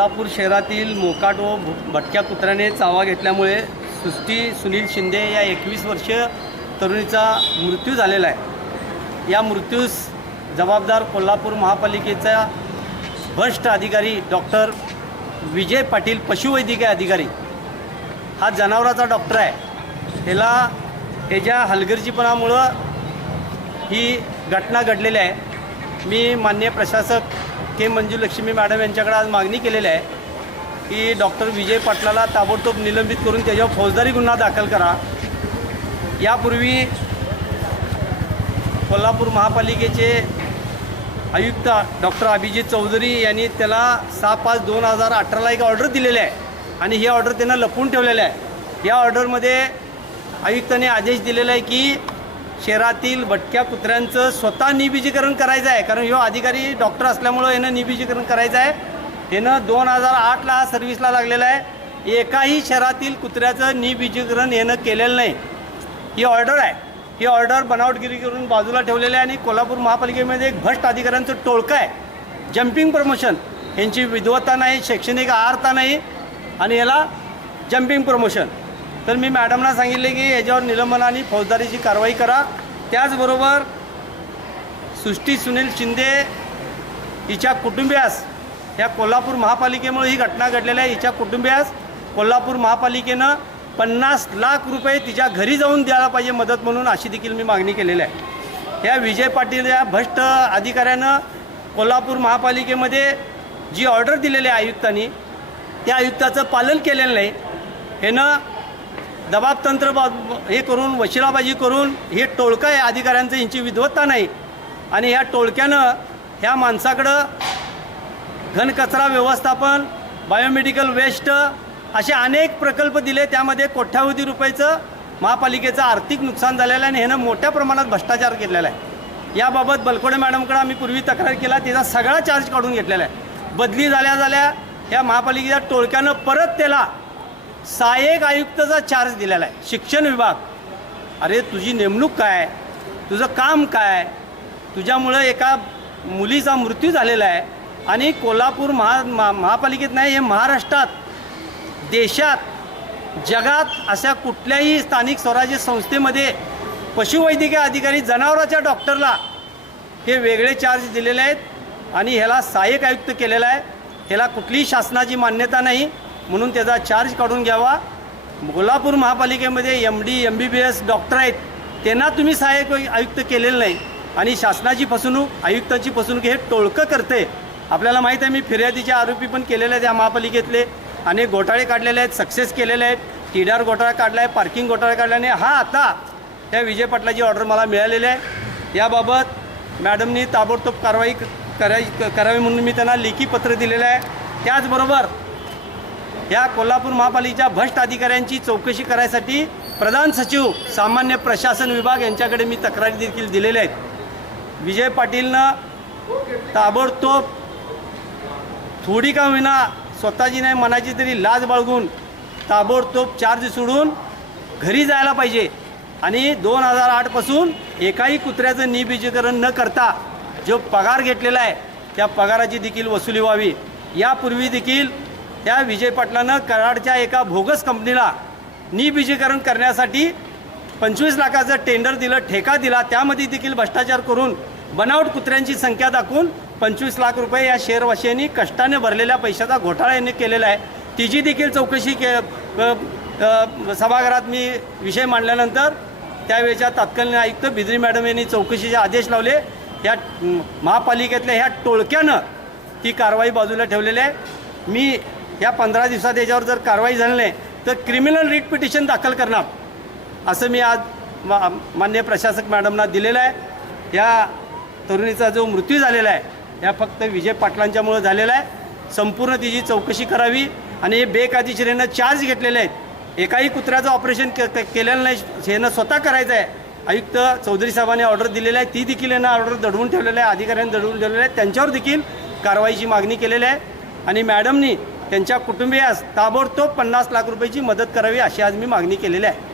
कोल्हापूर शहरातील मोकाट व भटक्या कुत्र्याने चावा घेतल्यामुळे सृष्टी सुनील शिंदे या एकवीस वर्षीय तरुणीचा मृत्यू झालेला आहे. या मृत्यूस जबाबदार कोल्हापूर महापालिकेचा भ्रष्ट अधिकारी डॉक्टर विजय पाटील पशुवैद्यकीय अधिकारी. हा जनावराचा डॉक्टर आहे. त्याला त्याच्या हलगर्जीपणामुळं ही घटना घडलेली आहे. मी मान्य प्रशासक के मंजुलक्ष्मी मॅडम यांच्याकडे आज मागणी केलेली आहे की डॉक्टर विजय पाटलाला ताबडतोब निलंबित करून त्याच्यावर फौजदारी गुन्हा दाखल करा. यापूर्वी कोल्हापूर महापालिकेचे आयुक्त डॉक्टर अभिजित चौधरी यांनी त्याला सहा पाच दोन हजार अठराला एक ऑर्डर दिलेली आहे आणि ही ऑर्डर त्यांना लपवून ठेवलेलं आहे. या ऑर्डरमध्ये आयुक्तांनी आदेश दिलेला आहे की शहरातील भटक्या कुत्र्यांचं स्वतः निबीजीकरण करायचं आहे. कारण ह्यो अधिकारी डॉक्टर असल्यामुळं यानं निबीजीकरण करायचं आहे. यानं दोन हजार आठला हा सर्व्हिसला लागलेला आहे. एकाही शहरातील कुत्र्याचं निबीजीकरण यानं केलेलं नाही. ही ऑर्डर आहे. ही ऑर्डर बनावटगिरी करून बाजूला ठेवलेली आहे आणि कोल्हापूर महापालिकेमध्ये एक भ्रष्ट अधिकाऱ्यांचं टोळकं आहे. Jumping promotion. यांची विद्वत्ता नाही शैक्षणिक आहारता नाही आणि याला जम्पिंग प्रमोशन. तर मी मॅडमना सांगितले की याच्यावर निलंबन आणि फौजदारीची कारवाई करा. त्याचबरोबर सृष्टी सुनील शिंदे हिच्या कुटुंबियास या कोल्हापूर महापालिकेमुळे ही घटना घडलेली आहे. हिच्या कुटुंबियास कोल्हापूर महापालिकेनं पन्नास लाख रुपये तिच्या घरी जाऊन द्यायला पाहिजे मदत म्हणून अशी देखील मी मागणी केलेली आहे. या विजय पाटील या भ्रष्ट अधिकाऱ्यानं कोल्हापूर महापालिकेमध्ये जी ऑर्डर दिलेली आहे आयुक्तांनी त्या आयुक्ताचं पालन केलेलं नाही. ह्यानं दबाबतंत्र बा हे करून वशिलाबाजी करून हे टोळकं आहे अधिकाऱ्यांचं यांची विद्वत्ता नाही. आणि ह्या टोळक्यानं ह्या माणसाकडं घनकचरा व्यवस्थापन बायोमेडिकल वेस्ट असे अनेक प्रकल्प दिले. त्यामध्ये कोट्यावधी रुपयाचं महापालिकेचं आर्थिक नुकसान झालेलं आहे आणि ह्यानं मोठ्या प्रमाणात भ्रष्टाचार केलेला आहे. याबाबत बलकोडे मॅडमकडे आम्ही पूर्वी तक्रार केला. तिचा सगळा चार्ज काढून घेतलेला आहे. बदली झाल्या झाल्या या महापालिकेच्या टोळक्यानं परत त्याला सहाय्यक आयुक्ताचा चार्ज दिलेला आहे. शिक्षण विभाग. अरे तुझी नेमणूक काय तुझं काम काय तुझ्यामुळं एका मुलीचा मृत्यू झालेला आहे आणि कोल्हापूर महा महा महापालिकेत नाही हे महाराष्ट्रात देशात जगात अशा कुठल्याही स्थानिक स्वराज्य संस्थेमध्ये पशुवैद्यकीय अधिकारी जनावराच्या डॉक्टरला हे वेगळे चार्ज दिलेले आहेत आणि ह्याला सहाय्यक आयुक्त केलेला आहे. ह्याला कुठलीही शासनाची मान्यता नाही. म्हणून त्याचा चार्ज काढून घ्यावा. Kolhapur महापालिकेमध्ये M D M B B S doctor आहेत. त्यांना तुम्ही सहाय्यक आयुक्त केलेलं नाही. आणि शासनाची फसवणूक आयुक्ताची फसवणूक हे टोळकं करते. आपल्याला माहीत आहे मी फिर्यादीचे आरोपी पण केलेले आहेत या महापालिकेतले. अनेक घोटाळे काढलेले आहेत सक्सेस केलेले आहेत. टीडार घोटाळा काढला आहे पार्किंग घोटाळा काढला आणि हा आता त्या विजय पाटलाची ऑर्डर मला मिळालेली आहे. याबाबत मॅडमनी ताबडतोब कारवाई कराय करावी म्हणून मी त्यांना लेखी पत्र दिलेलं आहे. त्याचबरोबर या कोल्हापूर महापालिकेच्या भ्रष्ट अधिकाऱ्यांची चौकशी करायसाठी प्रधान सचिव सामान्य प्रशासन विभाग यांच्याकडे मी तक्रारी देखील दिलेल्या आहेत. विजय पाटीलनं ताबडतोब थोडी का होईना स्वतःची नाही मनाची तरी लाज बाळगून ताबडतोब चार्ज सोडून घरी जायला पाहिजे. आणि दोन हजार आठपासून एकाही कुत्र्याचं निबीजीकरण न करता जो पगार घेतलेला आहे त्या पगाराची देखील वसुली व्हावी. यापूर्वी देखील त्या विजय पाटलानं कराडच्या एका भोगस कंपनीला निबिजीकरण करण्यासाठी पंचवीस लाखाचं टेंडर दिलं ठेका दिला. त्यामध्ये देखील भ्रष्टाचार करून बनावट कुत्र्यांची संख्या दाखवून पंचवीस लाख रुपये या शहरवासियांनी कष्टाने भरलेल्या पैशाचा घोटाळा यांनी केलेला आहे. तिची देखील चौकशी के सभागृहात मी विषय मांडल्यानंतर त्यावेळेच्या तत्कालीन आयुक्त बिद्री मॅडम यांनी चौकशीचे आदेश लावले. या महापालिकेतल्या ह्या टोळक्यानं ती कारवाई बाजूला ठेवलेली आहे. मी या पंधरा दिवसात याच्यावर जर कारवाई झाली नाही तर क्रिमिनल रिट पिटिशन दाखल करणार. असं मी आज मा मान्य प्रशासक मॅडमना दिलेलं आहे. या तरुणीचा जो मृत्यू झालेला आहे या फक्त विजय पाटलांच्यामुळं झालेला आहे. संपूर्ण तिची चौकशी करावी आणि हे बेकायदेशीरीनं चार्ज घेतलेले आहेत. एकाही कुत्र्याचं ऑपरेशन के केलेलं नाही हेनं स्वतः करायचं आहे. आयुक्त चौधरी साहेबांनी ऑर्डर दिलेली आहे. ती देखील यांना ऑर्डर दडवून ठेवलेलं आहे. अधिकाऱ्यांनी दडवून ठेवलेलं आहे. त्यांच्यावर देखील कारवाईची मागणी केलेली आहे. आणि मॅडमनी त्यांच्या कुटुंबियास ताबडतोब पन्नास लाख रुपयाची मदत करावी अशी आज मी मागणी केलेली आहे.